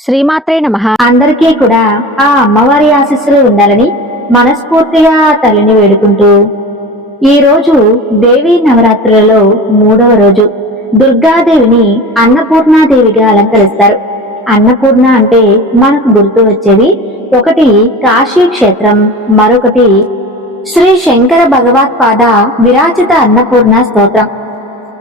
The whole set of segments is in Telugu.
శ్రీమాత్రే నమ. అందరికీ కూడా ఆ అమ్మవారి ఆశీస్సులు ఉండాలని మనస్ఫూర్తిగా తల్లిని వేడుకుంటూ ఈ రోజు దేవీ నవరాత్రులలో మూడవ రోజు దుర్గాదేవిని అన్నపూర్ణాదేవిగా అలంకరిస్తారు. అన్నపూర్ణ అంటే మనకు గుర్తు వచ్చేది ఒకటి కాశీ క్షేత్రం మరొకటి శ్రీ శంకర భగవత్పాద విరాజిత అన్నపూర్ణ స్తోత్రం.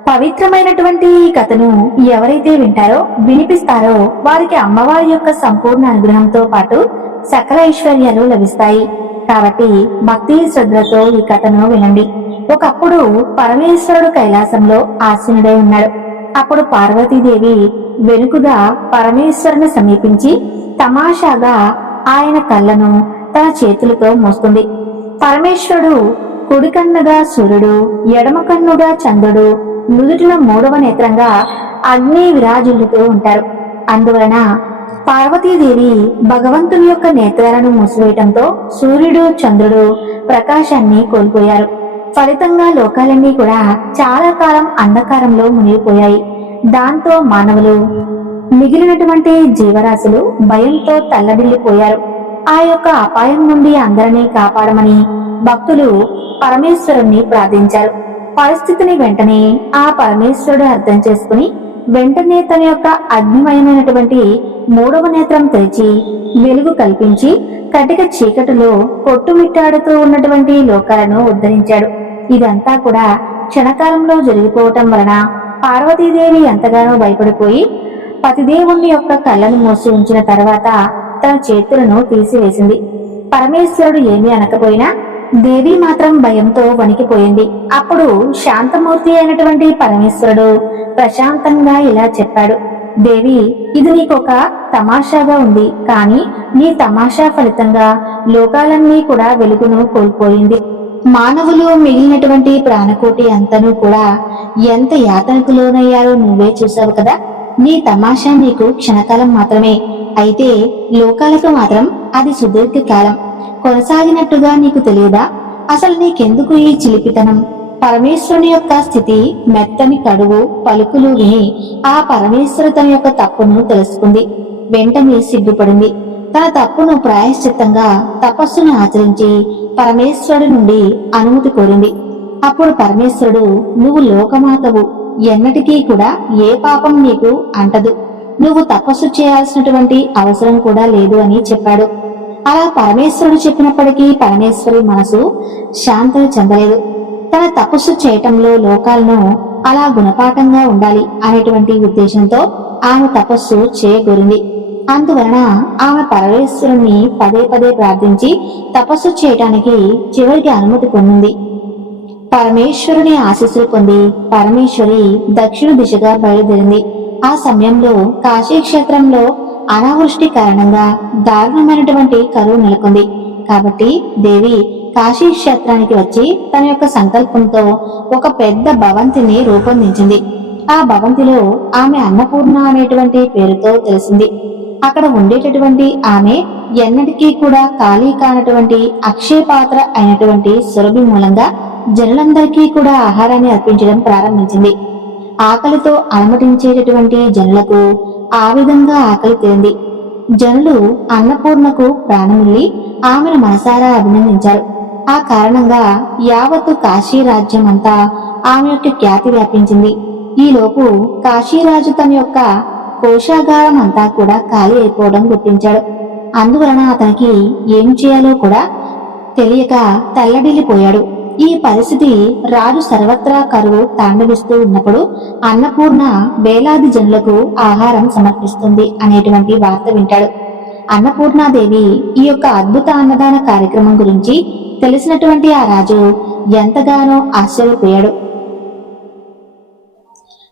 పవిత్రమైనటువంటి ఈ కథను ఎవరైతే వింటారో వినిపిస్తారో వారికి అమ్మవారి యొక్క సంపూర్ణ అనుగ్రహంతో పాటు సకల ఐశ్వర్యాలు లభిస్తాయి. కాబట్టి భక్తి శ్రద్ధతో ఈ కథను వినండి. ఒకప్పుడు పరమేశ్వరుడు కైలాసంలో ఆసీనుడై ఉన్నాడు. అప్పుడు పార్వతీదేవి వెనుకగా పరమేశ్వరుని సమీపించి తమాషాగా ఆయన కళ్ళను తన చేతులతో మోస్తుంది పరమేశ్వరుడు కుడికన్నుగా సూర్యుడు ఎడమ కన్నుగా చంద్రుడు నుదుటిలో మూడవ నేత్రంగా అగ్ని విరాజులుతూ ఉంటారు. అందువలన పార్వతీదేవి భగవంతుని యొక్క నేత్రాలను మూసివేయటంతో సూర్యుడు చంద్రుడు ప్రకాశాన్ని కోల్పోయారు. ఫలితంగా లోకాలన్నీ కూడా చాలా కాలం అంధకారంలో మునిగిపోయాయి. దాంతో మానవులు మిగిలినటువంటి జీవరాశులు భయంతో తల్లడిల్లిపోయారు. ఆ యొక్క అపాయం నుండి అందరినీ కాపాడమని భక్తులు పరమేశ్వరుణ్ణి ప్రార్థించారు. పరిస్థితిని వెంటనే ఆ పరమేశ్వరుడు అర్థం చేసుకుని వెంటనే తన యొక్క అగ్నిమయమైనటువంటి మూడవ నేత్రం తెరిచి వెలుగు కల్పించి కటిక చీకటిలో కొట్టుమిట్టాడుతూ ఉన్నటువంటి లోకాలను ఉద్ధరించాడు. ఇదంతా కూడా క్షణకాలంలో జరిగిపోవటం వలన పార్వతీదేవి ఎంతగానో భయపడిపోయి పతిదేవుని యొక్క కళ్ళను మూసి ఉంచిన తర్వాత తన చేతులను తీసివేసింది. పరమేశ్వరుడు ఏమీ అనకపోయినా దేవి మాత్రం భయంతో వణికిపోయింది. అప్పుడు శాంతమూర్తి అయినటువంటి పరమేశ్వరుడు ప్రశాంతంగా ఇలా చెప్పాడు. దేవి ఇది నీకొక తమాషాగా ఉంది. కానీ నీ తమాషా ఫలితంగా లోకాలన్నీ కూడా వెలుగును కోల్పోయింది. మానవులు మిగిలినటువంటి ప్రాణకోటి అంతను కూడా ఎంత యాతనకు లోనయ్యారో నువ్వే చూసావు కదా? నీ తమాషా నీకు క్షణకాలం మాత్రమే. అయితే లోకాలకు మాత్రం అది సుదీర్ఘ కాలం కొనసాగినట్టుగా నీకు తెలియదా? అసలు నీకెందుకు ఈ చిలిపితనం? పరమేశ్వరుని యొక్క స్థితి మెత్తని కడువు పలుకులు విని ఆ పరమేశ్వరు తన యొక్క తప్పును తెలుసుకుంది. వెంటనే సిగ్గుపడింది. తన తప్పును ప్రాయశ్చిత్తంగా తపస్సును ఆచరించి పరమేశ్వరుడి నుండి అనుమతి కోరింది. అప్పుడు పరమేశ్వరుడు నువ్వు లోకమాతవు. ఎన్నటికీ కూడా ఏ పాపం నీకు అంటదు. నువ్వు తపస్సు చేయాల్సినటువంటి అవసరం కూడా లేదు అని చెప్పాడు. అలా పరమేశ్వరుడు చెప్పినప్పటికీ పరమేశ్వరి మనసు శాంతం చెందలేదు. తన తపస్సు చేయటంలో లోకాలను అలా గుణపాఠంగా ఉండాలి అనేటువంటి ఉద్దేశంతో ఆమె తపస్సు చేయకూరింది అందువలన ఆమె పరమేశ్వరుణ్ణి పదే పదే ప్రార్థించి తపస్సు చేయటానికి చివరికి అనుమతి పొందింది. పరమేశ్వరుని ఆశీస్సులు పొంది పరమేశ్వరి దక్షిణ దిశగా బయలుదేరింది. ఆ సమయంలో కాశీ క్షేత్రంలో అనావృష్టి కారణంగా దారుణమైనటువంటి కరువు నెలకొంది. కాబట్టి దేవి కాశీ క్షేత్రానికి వచ్చి తన యొక్క సంకల్పంతో ఒక పెద్ద భవంతిని రూపొందించింది. ఆ భవంతిలో ఆమె అన్నపూర్ణ అనేటువంటి పేరుతో తెలిసింది. అక్కడ ఉండేటటువంటి ఆమె ఎన్నటికీ కూడా ఖాళీ కానటువంటి అక్షయ పాత్ర అయినటువంటి సురభి మూలంగా జనులందరికీ కూడా ఆహారాన్ని అర్పించడం ప్రారంభించింది. ఆకలితో అలమటించేటటువంటి జనులకు ఆ విధంగా ఆకలి తీరింది. జనులు అన్నపూర్ణకు ప్రాణమిల్లి ఆమెను మనసారా అభినందించారు. ఆ కారణంగా యావత్తు కాశీ రాజ్యం అంతా ఆమె యొక్క ఖ్యాతి వ్యాపించింది. ఈలోపు కాశీరాజు తన యొక్క కోశాగారం అంతా కూడా ఖాళీ అయిపోవడం గుర్తించాడు. అందువలన అతనికి ఏం చేయాలో కూడా తెలియక తల్లడిల్లిపోయాడు. ఈ పరిస్థితి రాజు సర్వత్రా కరువు తాండవిస్తూ ఉన్నప్పుడు అన్నపూర్ణ వేలాది జనులకు ఆహారం సమర్పిస్తుంది అనేటువంటి వార్త వింటాడు. అన్నపూర్ణాదేవి ఈ యొక్క అద్భుత అన్నదాన కార్యక్రమం గురించి తెలిసినటువంటి ఆ రాజు ఎంతగానో ఆశ్చర్యపోయాడు.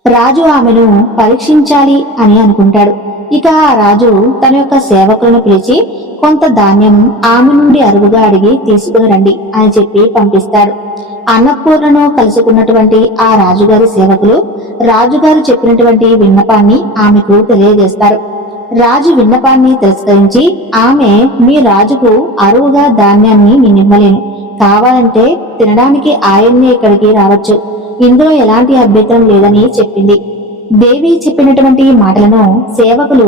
రాజు ఆమెను పరీక్షించాలి అని అనుకుంటాడు. ఇక ఆ రాజు తన యొక్క సేవకులను పిలిచి కొంత ధాన్యం ఆమె నుండి అరువుగా అడిగి తీసుకుని రండి అని చెప్పి పంపిస్తారు అన్నపూర్ణను కలుసుకున్నటువంటి ఆ రాజుగారి సేవకులు రాజుగారు చెప్పినటువంటి విన్నపాన్ని ఆమెకు తెలియజేస్తారు. రాజు విన్నపాన్ని తిరస్కరించి ఆమె మీ రాజుకు అరువుగా ధాన్యాన్ని నేను ఇవ్వలేను కావాలంటే తినడానికి ఆయన్నే ఇక్కడికి రావచ్చు. ఇందులో ఎలాంటి అభ్యంతరం లేదని చెప్పింది. దేవి చెప్పినటువంటి మాటలను సేవకులు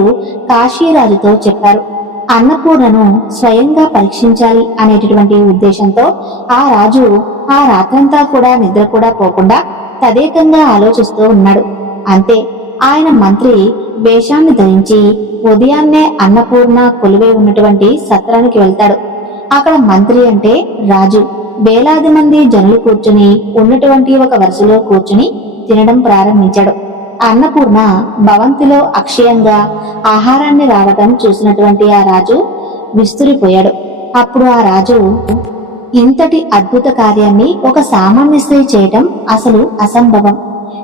కాశీరాజుతో చెప్పారు. అన్నపూర్ణను స్వయంగా పరీక్షించాలి అనేటటువంటి ఉద్దేశంతో ఆ రాజు ఆ రాత్రంతా కూడా నిద్ర కూడా పోకుండా తదేకంగా ఆలోచిస్తూ ఉన్నాడు. అంతే ఆయన మంత్రి వేషాన్ని ధరించి ఉదయాన్నే అన్నపూర్ణ కొలువై ఉన్నటువంటి సత్రానికి వెళ్తాడు. అక్కడ మంత్రి అంటే రాజు. వేలాది మంది జనులు కూర్చుని ఉన్నటువంటి ఒక వరుసలో కూర్చుని తినడం ప్రారంభించాడు. అన్నపూర్ణ భవంతిలో అక్షయంగా ఆహారాన్ని రావటం చూసినటువంటి ఆ రాజు విస్తురిపోయాడు. అప్పుడు ఆ రాజు ఇంతటి అద్భుత కార్యాన్ని ఒక సామాన్య స్త్రీ చేయటం అసలు అసంభవం.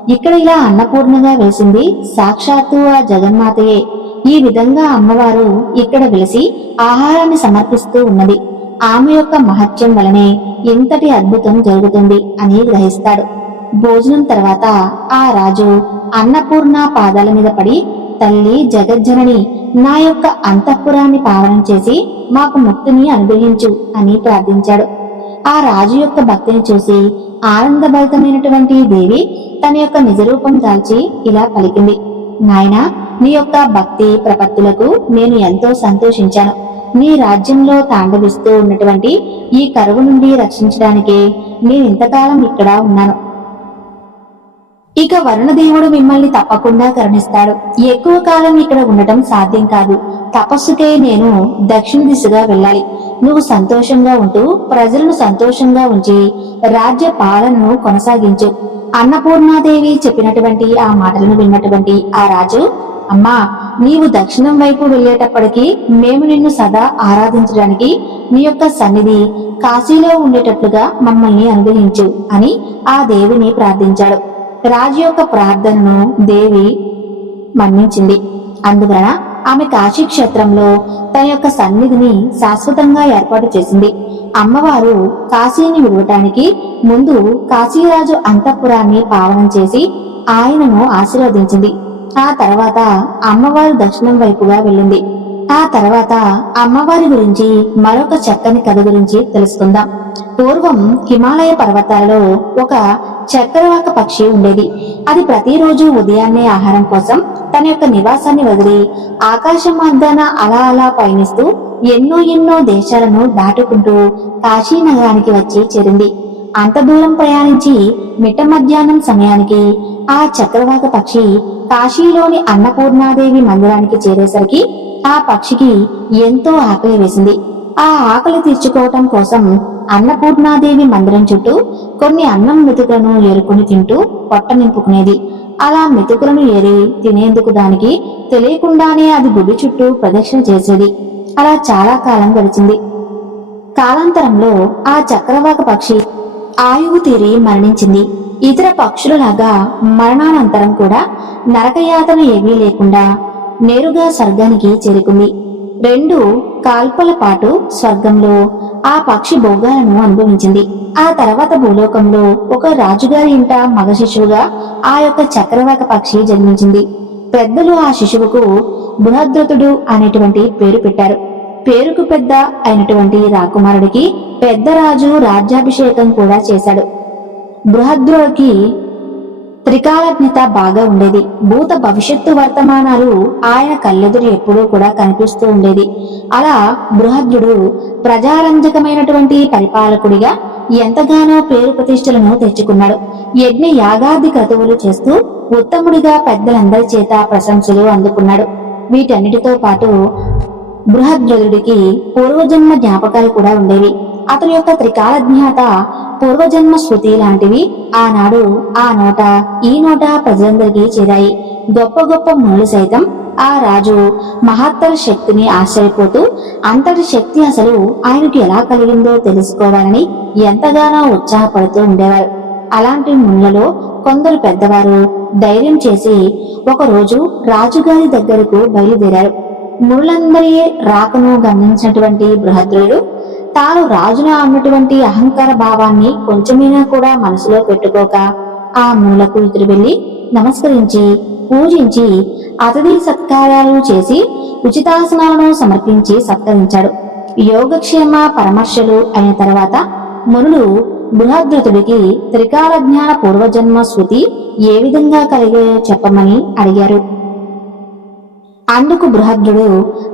ఇక్కడ ఇలా అన్నపూర్ణగా వేసింది సాక్షాత్తు ఆ జగన్మాతయే. ఈ విధంగా అమ్మవారు ఇక్కడ వెలిసి ఆహారాన్ని సమర్పిస్తూ ఉన్నది. ఆమె యొక్క మహత్యం వలనే ఇంతటి అద్భుతం జరుగుతుంది అని గ్రహిస్తాడు. భోజనం తర్వాత ఆ రాజు అన్నపూర్ణ పాదాల మీద పడి తల్లి జగజ్జనని నా యొక్క అంతఃపురాన్ని పావనం చేసి మాకు ముక్తిని అనుగ్రహించు అని ప్రార్థించాడు. ఆ రాజు యొక్క భక్తిని చూసి ఆనందభరితమైనటువంటి దేవి తన యొక్క నిజరూపం దాల్చి ఇలా పలికింది నాయనా నీ యొక్క భక్తి ప్రపత్తులకు నేను ఎంతో సంతోషించాను. నీ రాజ్యంలో తాండవిస్తూ ఉన్నటువంటి ఈ కరువు నుండి రక్షించడానికే నేను ఇంతకాలం ఇక్కడ ఉన్నాను. ఇక వరుణదేవుడు మిమ్మల్ని తప్పకుండా కరుణిస్తాడు. ఎక్కువ కాలం ఇక్కడ ఉండటం సాధ్యం కాదు. తపస్సుకే నేను దక్షిణ దిశగా వెళ్ళాలి. నువ్వు సంతోషంగా ఉంటూ ప్రజలను సంతోషంగా ఉంచి రాజ్య పాలనను కొనసాగించు. అన్నపూర్ణాదేవి చెప్పినటువంటి ఆ మాటలను విన్నటువంటి ఆ రాజు అమ్మా నీవు దక్షిణం వైపు వెళ్ళేటప్పటికి మేము నిన్ను సదా ఆరాధించడానికి నీ యొక్క సన్నిధి కాశీలో ఉండేటట్లుగా మమ్మల్ని అనుగ్రహించు అని ఆ దేవిని ప్రార్థించాడు. రాజు యొక్క ప్రార్థనను దేవి మన్నించింది. అందువలన ఆమె కాశీ క్షేత్రంలో తన యొక్క సన్నిధిని శాశ్వతంగా ఏర్పాటు చేసింది. అమ్మవారు కాశీని విడవటానికి ముందు కాశీరాజు అంతఃపురాన్ని పావనం చేసి ఆయనను ఆశీర్వదించింది. ఆ తర్వాత అమ్మవారు దక్షిణం వైపుగా వెళ్ళింది. ఆ తర్వాత అమ్మవారి గురించి మరొక చక్కని కథ గురించి తెలుసుకుందాం. పూర్వం హిమాలయ పర్వతాలలో ఒక చక్రవాక పక్షి ఉండేది. అది ప్రతిరోజు ఉదయాన్నే ఆహారం కోసం తన యొక్క నివాసాన్ని వదిలి ఆకాశం మార్గాన అలా అలా పయనిస్తూ ఎన్నో ఎన్నో దేశాలను దాటుకుంటూ కాశీ నగరానికి వచ్చి చేరింది. అంత దూరం ప్రయాణించి మిట్ట మధ్యాహ్నం సమయానికి ఆ చక్రవాక పక్షి కాశీలోని అన్నపూర్ణాదేవి మందిరానికి చేరేసరికి ఆ పక్షికి ఎంతో ఆకలి వేసింది. ఆ ఆకలి తీర్చుకోవటం కోసం అన్నపూర్ణాదేవి మందిరం చుట్టూ కొన్ని అన్నం మెతుకులను ఏరుకుని తింటూ పొట్ట నింపుకునేది. అలా మెతుకులను ఏరి తినేందుకు దానికి తెలియకుండానే అది గుడి చుట్టూ ప్రదక్షిణ చేసేది. అలా చాలా కాలం గడిచింది. కాలాంతరంలో ఆ చక్రవాక పక్షి ఆయువు తీరి మరణించింది. ఇతర పక్షులలాగా మరణానంతరం కూడా నరకయాతన ఏమీ లేకుండా నేరుగా స్వర్గానికి చేరుకుంది. రెండు కాల్పల పాటు స్వర్గంలో ఆ పక్షి భోగాలను అనుభవించింది. ఆ తర్వాత భూలోకంలో ఒక రాజుగారి ఇంట మగ శిశువుగా ఆ యొక్క చక్రవాక పక్షి జన్మించింది. పెద్దలు ఆ శిశువుకు బృహద్రతుడు అనేటువంటి పేరు పెట్టారు. పేరుకు పెద్ద అయినటువంటి రాకుమారుడికి పెద్ద రాజు రాజ్యాభిషేకం కూడా చేశాడు. బృహద్రుడికి త్రికాలజ్ఞత బాగా ఉండేది. భూత భవిష్యత్తు వర్తమానాలు ఆయన కళ్ళెదురు ఎప్పుడూ కూడా కనిపిస్తూ ఉండేది. అలా బృహద్రుడు ప్రజారంజకమైనటువంటి పరిపాలకుడిగా ఎంతగానో పేరు ప్రతిష్టలను తెచ్చుకున్నాడు. యజ్ఞ యాగాది క్రతువులు చేస్తూ ఉత్తముడిగా పెద్దలందరి చేత ప్రశంసలు అందుకున్నాడు. వీటన్నిటితో పాటు బృహద్రథుడికి పూర్వజన్మ జ్ఞాపకాలు కూడా ఉండేవి. అతని యొక్క త్రికాల జ్ఞాత పూర్వజన్మ శృతి లాంటివి ఆనాడు ఆ నోట ఈ నోట ప్రజలందరికీ చేరాయి. గొప్ప గొప్ప మునులు సైతం ఆ రాజు మహత్తర శక్తిని ఆశ్చర్యపోతూ అంతటి శక్తి అసలు ఆయనకు ఎలా కలిగిందో తెలుసుకోవాలని ఎంతగానో ఉత్సాహపడుతూ ఉండేవారు. అలాంటి మునులలో కొందరు పెద్దవారు ధైర్యం చేసి ఒకరోజు రాజుగారి దగ్గరకు బయలుదేరారు. మునులందరి రాకను గమనించినటువంటి బృహద్రుడు తాను రాజున అన్నటువంటి అహంకార భావాన్ని కొంచెమైనా కూడా మనసులో పెట్టుకోక ఆ మునులకు ఎదురు వెళ్ళి నమస్కరించి పూజించి అతిథి సత్కారాలు చేసి ఉచితాసనాలను సమర్పించి సత్కరించాడు. యోగక్షేమ పరామర్శలు అయిన తర్వాత మునులు బృహద్రతుడికి త్రికాల జ్ఞాన పూర్వజన్మ శృతి ఏ విధంగా కలిగాయో చెప్పమని అడిగారు. అందుకు బృహద్రుడు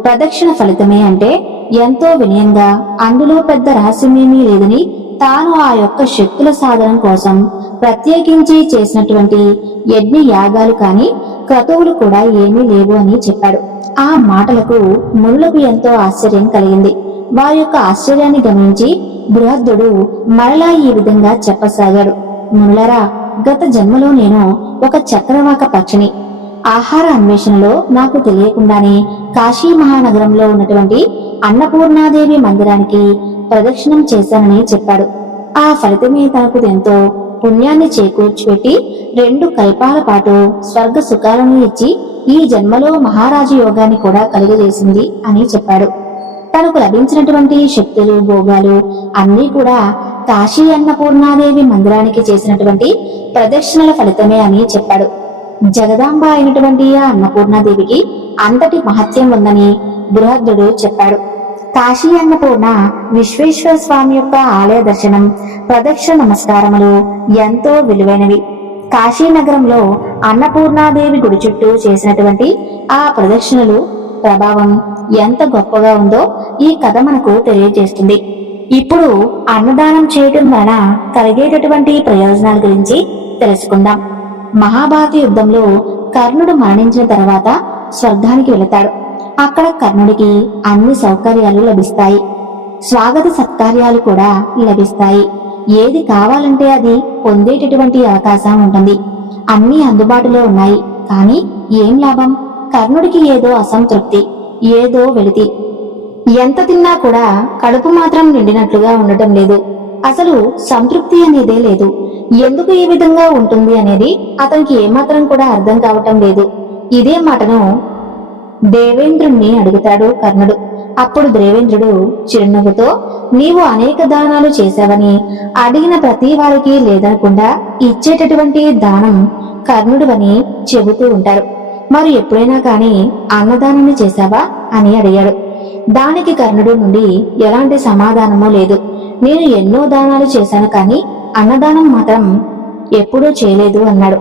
ప్రదక్షిణ ఫలితమే అంటే ఎంతో వినయంగా అందులో పెద్ద రహస్యమేమీ లేదని తాను ఆ యొక్క శక్తుల సాధనం కోసం ప్రత్యేకించి చేసినటువంటి యజ్ఞ యాగాలు కాని క్రతువులు కూడా ఏమీ లేవు అని చెప్పాడు. ఆ మాటలకు మునులకు ఎంతో ఆశ్చర్యం కలిగింది. వారి యొక్క ఆశ్చర్యాన్ని గమనించి బృహద్దుడు మరలా ఈ విధంగా చెప్పసాగాడు. మునులరా గత జన్మలో నేను ఒక చక్రవాక పక్షిని ఆహార అన్వేషణలో నాకు తెలియకుండానే కాశీ మహానగరంలో ఉన్నటువంటి అన్నపూర్ణాదేవి మందిరానికి ప్రదక్షిణం చేశానని చెప్పాడు. ఆ ఫలితమే తనకు ఎంతో పుణ్యాన్ని చేకూర్చిపెట్టి రెండు కల్పాల పాటు స్వర్గ సుఖాలను ఇచ్చి ఈ జన్మలో మహారాజు యోగాన్ని కూడా కలుగజేసింది అని చెప్పాడు. తనకు లభించినటువంటి శక్తులు భోగాలు అన్నీ కూడా కాశీ అన్నపూర్ణాదేవి మందిరానికి చేసినటువంటి ప్రదక్షిణల ఫలితమే అని చెప్పాడు. జగదాంబ అయినటువంటి ఆ అన్నపూర్ణాదేవికి అంతటి మహత్యం ఉందని బృహద్దుడు చెప్పాడు. కాశీ అన్నపూర్ణ విశ్వేశ్వర స్వామి యొక్క ఆలయ దర్శనం ప్రదక్షిణ నమస్కారములు ఎంతో విలువైనవి. కాశీ నగరంలో అన్నపూర్ణాదేవి గుడి చుట్టూ చేసినటువంటి ఆ ప్రదక్షిణలు ప్రభావం ఎంత గొప్పగా ఉందో ఈ కథ మనకు తెలియజేస్తుంది. ఇప్పుడు అన్నదానం చేయటం వలన కలిగేటటువంటి ప్రయోజనాల గురించి తెలుసుకుందాం. మహాభారత యుద్ధంలో కర్ణుడు మరణించిన తర్వాత స్వర్గానికి వెళతాడు. అక్కడ కర్ణుడికి అన్ని సౌకర్యాలు లభిస్తాయి. స్వాగత సత్కార్యాలు కూడా లభిస్తాయి. ఏది కావాలంటే అది పొందేటటువంటి అవకాశం ఉంటుంది. అన్ని అందుబాటులో ఉన్నాయి. కానీ ఏం లాభం? కర్ణుడికి ఏదో అసంతృప్తి ఏదో వెలితి. ఎంత తిన్నా కూడా కడుపు మాత్రం నిండినట్లుగా ఉండటం లేదు. అసలు సంతృప్తి అనేదే లేదు. ఎందుకు ఈ విధంగా ఉంటుంది అనేది అతనికి ఏమాత్రం కూడా అర్థం కావటం లేదు. ఇదే మాటను దేవేంద్రుణ్ణి అడుగుతాడు కర్ణుడు. అప్పుడు దేవేంద్రుడు చిరునవ్వుతో నీవు అనేక దానాలు చేశావని అడిగిన ప్రతి వారికి లేదనకుండా ఇచ్చేటటువంటి దానం కర్ణుడువని చెబుతూ ఉంటారు. మరి ఎప్పుడైనా కాని అన్నదానాన్ని చేశావా? అని అడిగాడు. దానికి కర్ణుడు నుండి ఎలాంటి సమాధానమూ లేదు. నేను ఎన్నో దానాలు చేశాను కానీ అన్నదానం మాత్రం ఎప్పుడూ చేయలేదు అన్నాడు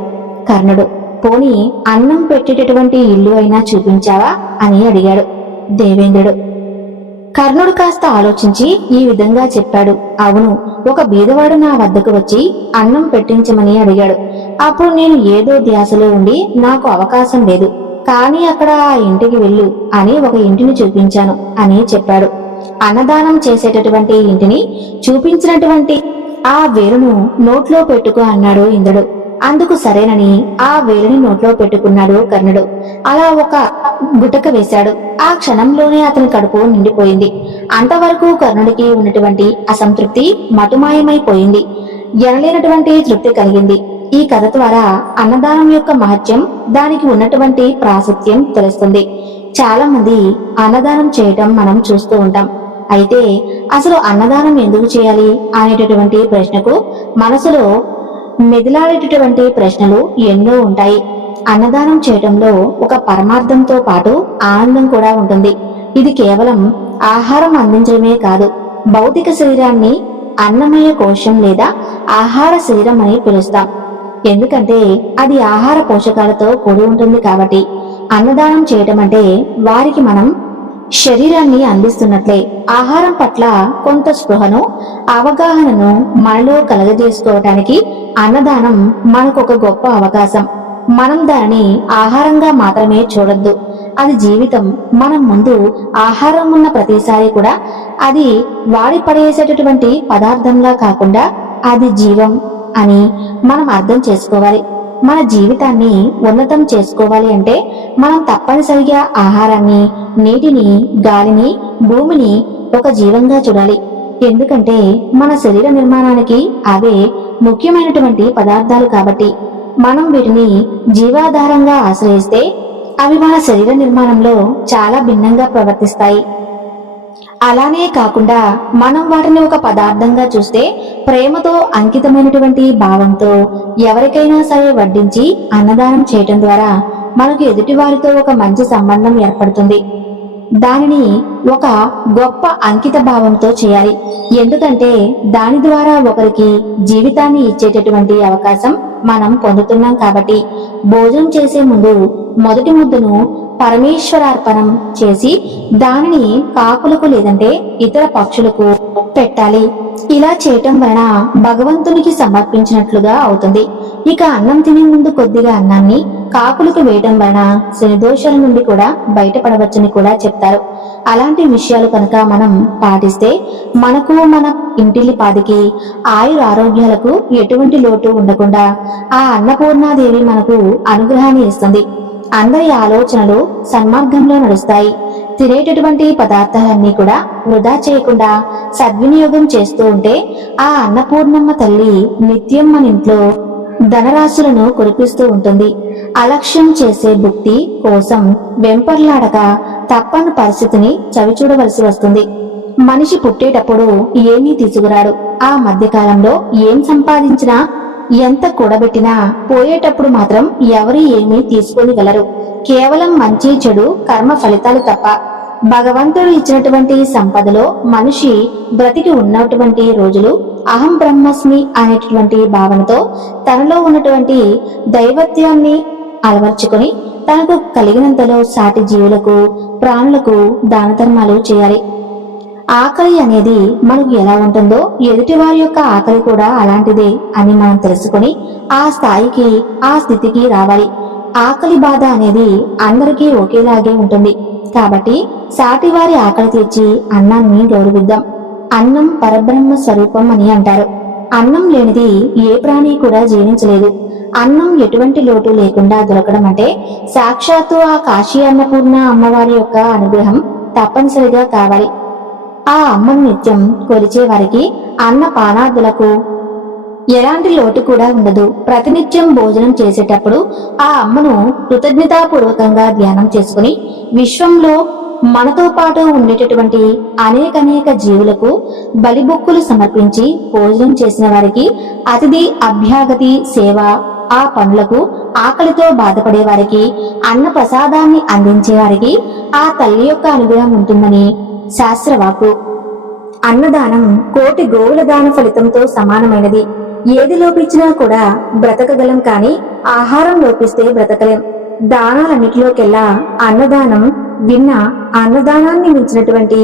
కర్ణుడు. పోని అన్నం పెట్టేటటువంటి ఇల్లు అయినా చూపించావా అని అడిగాడు దేవేంద్రుడు. కర్ణుడు కాస్త ఆలోచించి ఈ విధంగా చెప్పాడు. అవును ఒక బీదవాడు నా వద్దకు వచ్చి అన్నం పెట్టించమని అడిగాడు. అప్పుడు నేను ఏదో ధ్యాసలో ఉండి నాకు అవకాశం లేదు కానీ అక్కడ ఆ ఇంటికి వెళ్ళు అని ఒక ఇంటిని చూపించాను అని చెప్పాడు. అన్నదానం చేసేటటువంటి ఇంటిని చూపించినటువంటి ఆ వేలును నోట్లో పెట్టుకో అన్నాడు ఇంద్రుడు. అందుకు సరేనని ఆ వేలుని నోట్లో పెట్టుకున్నాడు కర్ణుడు. అలా ఒక గుటక వేశాడు. ఆ క్షణంలోనే అతని కడుపు నిండిపోయింది. అంతవరకు కర్ణుడికి ఉన్నటువంటి అసంతృప్తి మటుమాయమైపోయింది. ఎనలేనటువంటి తృప్తి కలిగింది. ఈ కథ ద్వారా అన్నదానం యొక్క మహత్యం దానికి ఉన్నటువంటి ప్రాశస్త్యం తెలుస్తుంది. చాలా మంది అన్నదానం చేయటం మనం చూస్తూ ఉంటాం. అయితే అసలు అన్నదానం ఎందుకు చేయాలి అనేటటువంటి ప్రశ్నకు మనసులో మెదిలాడేటటువంటి ప్రశ్నలు ఎన్నో ఉంటాయి. అన్నదానం చేయటంలో ఒక పరమార్థంతో పాటు ఆనందం కూడా ఉంటుంది. ఇది కేవలం ఆహారం అందించడమే కాదు భౌతిక శరీరాన్ని అన్నమయ కోశం లేదా ఆహార శరీరం అని పిలుస్తాం. ఎందుకంటే అది ఆహార పోషకాలతో కూడి ఉంటుంది కాబట్టి అన్నదానం చేయటం అంటే వారికి మనం శరీరాన్ని అందిస్తున్నట్లే ఆహారం పట్ల కొంత స్పృహను అవగాహనను మనలో కలగజేసుకోవటానికి అన్నదానం మనకు ఒక గొప్ప అవకాశం. మనం దానిని ఆహారంగా మాత్రమే చూడొద్దు. అది జీవితం. మనం ముందు ఆహారం ఉన్న ప్రతిసారి కూడా అది వాడి పడేసేటటువంటి పదార్థంలా కాకుండా అది జీవం అని మనం అర్థం చేసుకోవాలి. మన జీవితాన్ని ఉన్నతం చేసుకోవాలి అంటే మనం తప్పనిసరిగా ఆహారాన్ని నీటిని గాలిని భూమిని ఒక జీవంగా చూడాలి. ఎందుకంటే మన శరీర నిర్మాణానికి అవే ముఖ్యమైనటువంటి పదార్థాలు కాబట్టి. మనం వీటిని జీవాధారంగా ఆశ్రయిస్తే అవి మన శరీర నిర్మాణంలో చాలా భిన్నంగా ప్రవర్తిస్తాయి. అలానే కాకుండా మనం వాటిని ఒక పదార్థంగా చూస్తే ప్రేమతో అంకితమైనటువంటి భావంతో ఎవరికైనా సరే వడ్డించి అన్నదానం చేయటం ద్వారా మనకు ఎదుటి వారితో ఒక మంచి సంబంధం ఏర్పడుతుంది. దానిని ఒక గొప్ప అంకిత భావంతో చేయాలి. ఎందుకంటే దాని ద్వారా ఒకరికి జీవితాన్ని ఇచ్చేటటువంటి అవకాశం మనం పొందుతున్నాం కాబట్టి భోజనం చేసే ముందు మొదటి ముద్దను పరమేశ్వరార్పణం చేసి దానిని కాకులకు లేదంటే ఇతర పక్షులకు పెట్టాలి. ఇలా చేయటం వలన భగవంతునికి సమర్పించినట్లుగా అవుతుంది. ఇక అన్నం తినే ముందు కొద్దిగా అన్నాన్ని కాకులకు వేయటం వలన శనిదోషాల నుండి కూడా బయటపడవచ్చని కూడా చెప్తారు. అలాంటి విషయాలు కనుక మనం పాటిస్తే మనకు మన ఇంటిలి పాదికి ఆయుర ఆరోగ్యాలకు ఎటువంటి లోటు ఉండకుండా ఆ అన్నపూర్ణాదేవి మనకు అనుగ్రహాన్ని ఇస్తుంది. అందరి ఆలోచనలు సన్మార్గంలో నడుస్తాయి. తినేటటువంటి పదార్థాలన్నీ కూడా వృధా చేయకుండా సద్వినియోగం చేస్తూ ఉంటే ఆ అన్నపూర్ణమ్మ తల్లి నిత్యం మన ఇంట్లో ధనరాశులను కురిపిస్తూ ఉంటుంది. అలక్ష్యం చేసే భుక్తి కోసం వెంపర్లాడక తప్పని పరిస్థితిని చవిచూడవలసి వస్తుంది. మనిషి పుట్టేటప్పుడు ఏమీ తీసుకురాడు. ఆ మధ్యకాలంలో ఏం సంపాదించినా ఎంత కూడబెట్టినా పోయేటప్పుడు మాత్రం ఎవరు ఏమీ తీసుకొని వెళ్ళరు కేవలం మంచి చెడు కర్మ ఫలితాలు తప్ప. భగవంతుడు ఇచ్చినటువంటి సంపదలో మనిషి బ్రతికి ఉన్నటువంటి రోజులు అహం బ్రహ్మస్మి అనేటటువంటి భావనతో తనలో ఉన్నటువంటి దైవత్యాన్ని అలవర్చుకొని తనకు కలిగినంతలో సాటి జీవులకు ప్రాణులకు దాన ధర్మాలు చేయాలి. ఆకలి అనేది మనకు ఎలా ఉంటుందో ఎదుటివారి యొక్క ఆకలి కూడా అలాంటిదే అని మనం తెలుసుకుని ఆ స్థాయికి ఆ స్థితికి రావాలి. ఆకలి బాధ అనేది అందరికీ ఒకేలాగే ఉంటుంది. కాబట్టి సాటివారి ఆకలి తీర్చి అన్నాన్ని గౌరవిద్దాం. అన్నం పరబ్రహ్మ స్వరూపం అని అంటారు. అన్నం లేనిది ఏ ప్రాణి కూడా జీవించలేదు. అన్నం ఎటువంటి లోటు లేకుండా దొరకడం అంటే సాక్షాత్తు ఆ కాశీ అన్నపూర్ణ అమ్మవారి యొక్క అనుగ్రహం తప్పనిసరిగా కావాలి. ఆ అమ్మను నిత్యం కొలిచేవారికి అన్న పానాదులకు. ఎలాంటి లోటు కూడా ఉండదు. ప్రతినిత్యం భోజనం చేసేటప్పుడు ఆ అమ్మను కృతజ్ఞతాపూర్వకంగా ధ్యానం చేసుకుని విశ్వంలో మనతో పాటు ఉండేటటువంటి అనేకనేక జీవులకు బలిబొక్కులు సమర్పించి భోజనం చేసిన వారికి అతిథి అభ్యాగతి సేవ ఆ పనులకు ఆకలితో బాధపడే వారికి అన్న ప్రసాదాన్ని అందించే వారికి ఆ తల్లి యొక్క అనుగ్రహం ఉంటుందని శాస్త్రవాకు అన్నదానం కోటి గోవుల దాన ఫలితంతో సమానమైనది. ఏది లోపించినా కూడా బ్రతకగలం కానీ ఆహారం లోపిస్తే బ్రతకలేం. దానాలన్నిటిలోకెల్లా అన్నదానం విన్న అన్నదానాన్ని మించినటువంటి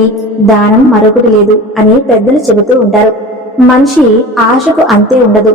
దానం మరొకటి లేదు అని పెద్దలు చెబుతూ ఉంటారు. మనిషి ఆశకు అంతే ఉండదు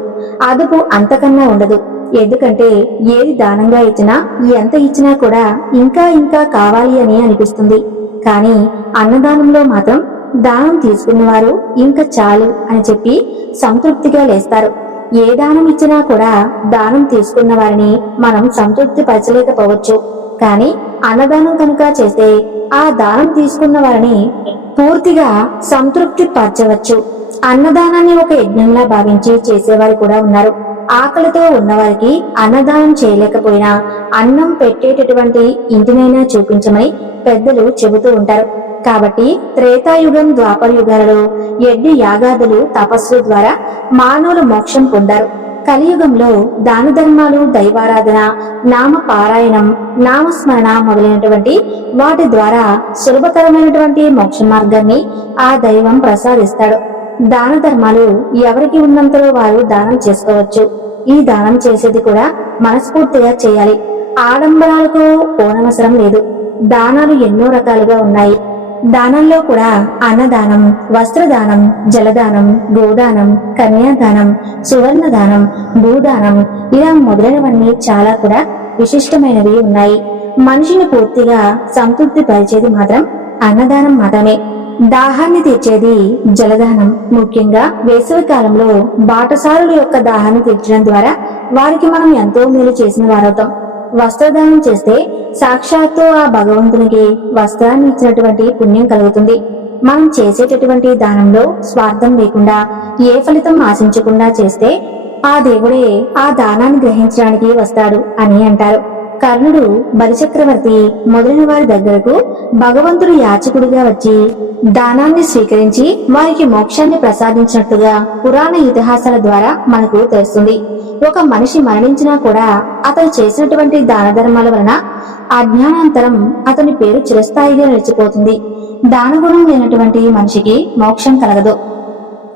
అదుపు అంతకన్నా ఉండదు. ఎందుకంటే ఏది దానంగా ఇచ్చినా ఎంత ఇచ్చినా కూడా ఇంకా ఇంకా కావాలి అని అనిపిస్తుంది. కానీ అన్నదానంలో మాత్రం దానం తీసుకున్నవారు ఇంకా చాలు అని చెప్పి సంతృప్తిగా లేస్తారు. ఏ దానం ఇచ్చినా కూడా దానం తీసుకున్న వారిని మనం సంతృప్తి పరచలేకపోవచ్చు. కానీ అన్నదానం కనుక చేస్తే ఆ దానం తీసుకున్న వారిని పూర్తిగా సంతృప్తి పరచవచ్చు. అన్నదానాన్ని ఒక యజ్ఞంలా భావించి చేసేవారు కూడా ఉన్నారు. ఆకలితో ఉన్నవారికి అన్నదానం చేయలేకపోయినా అన్నం పెట్టేటటువంటి ఇంటినైనా చూపించమని పెద్దలు చెబుతూ ఉంటారు. కాబట్టి త్రేతాయుగం ద్వాపర యుగాలలో యాగాదులు తపస్సు ద్వారా మానవులు మోక్షం పొందారు. కలియుగంలో దాన ధర్మాలు దైవారాధన నామ పారాయణం నామస్మరణ మొదలైనటువంటి వాటి ద్వారా సులభతరమైనటువంటి మోక్ష మార్గాన్ని ఆ దైవం ప్రసాదిస్తాడు. దాన ధర్మాలు ఎవరికి ఉన్నంతలో వారు దానం చేసుకోవచ్చు. ఈ దానం చేసేది కూడా మనస్ఫూర్తిగా చేయాలి. ఆడంబరాలకు పోనవసరం లేదు. దానాలు ఎన్నో రకాలుగా ఉన్నాయి. దానంలో కూడా అన్నదానం వస్త్రదానం జలదానం గోదానం కన్యాదానం సువర్ణదానం భూదానం ఇలా మొదలైనవన్నీ చాలా కూడా విశిష్టమైనవి ఉన్నాయి. మనిషిని పూర్తిగా సంతృప్తి పరిచేది మాత్రం అన్నదానం మాత్రమే. దాహాన్ని తీర్చేది జలదానం ముఖ్యంగా వేసవి కాలంలో బాటసారుల యొక్క దాహాన్ని తీర్చడం ద్వారా వారికి మనం ఎంతో మేలు చేసిన వారవుతాం. వస్త్రదానం చేస్తే సాక్షాత్తు ఆ భగవంతునికి వస్త్రాన్ని ఇచ్చినటువంటి పుణ్యం కలుగుతుంది. మనం చేసేటటువంటి దానంలో స్వార్థం లేకుండా ఏ ఫలితం ఆశించకుండా చేస్తే ఆ దేవుడే ఆ దానాన్ని గ్రహించడానికి వస్తాడు అని అంటారు. కర్ణుడు బలిచక్రవర్తి మొదలైన వారి దగ్గరకు భగవంతుడు యాచకుడిగా వచ్చి దానాన్ని స్వీకరించి వారికి మోక్షాన్ని ప్రసాదించినట్టుగా పురాణ ఇతిహాసాల ద్వారా మనకు తెలుస్తుంది. ఒక మనిషి మరణించినా కూడా అతను చేసినటువంటి దాన ధర్మాల వలన అజ్ఞానాంతరం అతని పేరు చిరస్థాయిగా నిలిచిపోతుంది. దానగుణం లేనటువంటి మనిషికి మోక్షం కలగదు.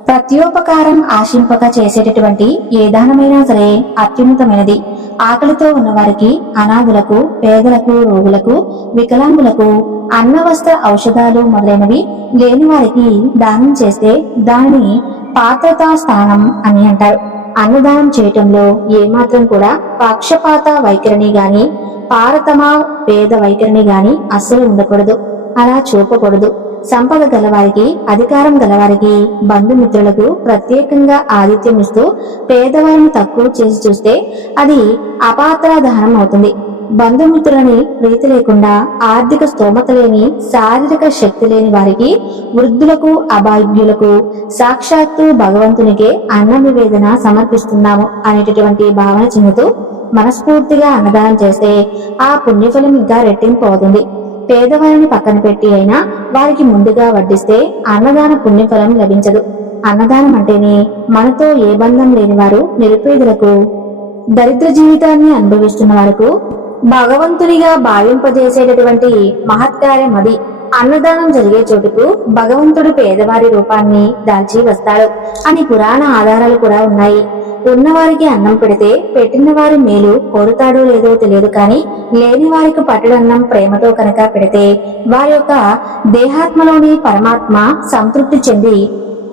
ప్రత్యోపకారం ఆశింపక చేసేటటువంటి ఏ దానమైనా సరే అత్యున్నతమైనది. ఆకలితో ఉన్నవారికి అనాథులకు పేదలకు రోగులకు వికలాంగులకు అన్నవస్త్ర ఔషధాలు మొదలైనవి లేని వారికి దానం చేస్తే దానిని పాత్రతా స్థానం అని అంటారు. అన్నదానం చేయటంలో ఏమాత్రం కూడా పక్షపాత వైఖరిని గాని పారతమ పేద వైఖరిని గాని అస్సలు ఉండకూడదు. అలా చూపకూడదు. సంపద గలవారికి అధికారం గలవారికి బంధుమిత్రులకు ప్రత్యేకంగా ఆతిథ్యం ఇస్తూ పేదవారిని తక్కువ చేసి చూస్తే అది అపాత్రాధారం అవుతుంది. బంధుమిత్రులని ప్రీతి లేకుండా ఆర్థిక స్తోమత లేని శారీరక శక్తి లేని వారికి వృద్ధులకు అభాగ్యులకు సాక్షాత్తు భగవంతునికే అన్న నివేదన సమర్పిస్తున్నాము అనేటటువంటి భావన చెందుతూ మనస్ఫూర్తిగా అన్నదానం చేస్తే ఆ పుణ్యఫలం ఇంకా రెట్టింపు అవుతుంది. పేదవారిని పక్కన పెట్టి అయినా వారికి ముందుగా వడ్డిస్తే అన్నదాన పుణ్యఫలం లభించదు. అన్నదానం అంటేనే మనతో ఏ బంధం లేని వారు నిరుపేదలకు దరిద్ర జీవితాన్ని అనుభవిస్తున్న వారికి భగవంతునిగా భావింపజేసేటటువంటి మహత్కార్యం అది. అన్నదానం జరిగే చోటుకు భగవంతుడు పేదవారి రూపాన్ని దాల్చి వస్తాడు అని పురాణ ఆధారాలు కూడా ఉన్నాయి. ఉన్నవారికి అన్నం పెడితే పెట్టిన వారి మేలు కోరుతాడో లేదో తెలియదు కానీ లేని వారికి పట్టడన్నం ప్రేమతో కనుక పెడితే వారి యొక్క దేహాత్మలోని పరమాత్మ సంతృప్తి చెంది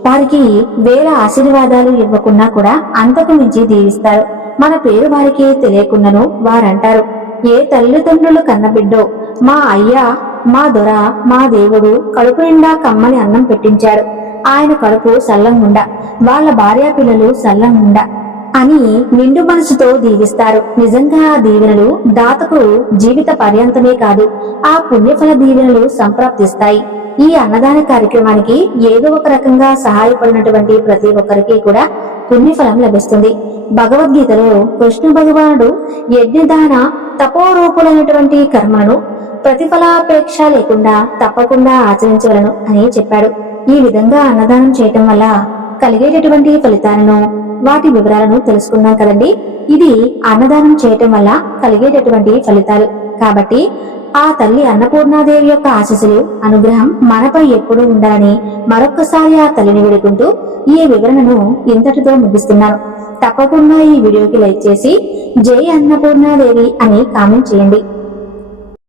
వారికి వేల ఆశీర్వాదాలు ఇవ్వకున్నా కూడా అంతకు మించి దీవిస్తారు. మన పేరు వారికి తెలియకుండాను వారంటారు. ఏ తల్లిదండ్రులు కన్నబిడ్డో మా అయ్యా మా దొర మా దేవుడు కడుపు నిండా కమ్మని అన్నం పెట్టించాడు. ఆయన కడుపు సల్లంగుండా వాళ్ళ భార్యా పిల్లలు సల్లంగుండా. అని నిండు మనసుతో దీవిస్తారు. నిజంగా ఆ దీవెనలు దాతకు జీవిత పర్యంతమే కాదు ఆ పుణ్యఫల దీవెనలు సంప్రాప్తిస్తాయి. ఈ అన్నదాన కార్యక్రమానికి ఏదో ఒక రకంగా సహాయపడినటువంటి ప్రతి ఒక్కరికి కూడా పుణ్యఫలం లభిస్తుంది. భగవద్గీతలో కృష్ణ భగవానుడు యజ్ఞదాన తపోరూపులైనటువంటి కర్మలను ప్రతిఫలాపేక్ష లేకుండా తప్పకుండా ఆచరించవలను అని చెప్పాడు. ఈ విధంగా అన్నదానం చేయటం వల్ల కలిగేటటువంటి ఫలితాలను వాటి వివరాలను తెలుసుకున్నాం కదండి. ఇది అన్నదానం చేయటం వల్ల కలిగేటటువంటి ఫలితాలు. కాబట్టి ఆ తల్లి అన్నపూర్ణాదేవి యొక్క ఆశీస్సులు అనుగ్రహం మనపై ఎప్పుడూ ఉండాలని మరొక్కసారి ఆ తల్లిని వేడుకుంటూ ఈ వివరణను ఇంతటితో ముగిస్తున్నాను. తప్పకుండా ఈ వీడియోకి లైక్ చేసి జై అన్నపూర్ణాదేవి అని కామెంట్ చేయండి.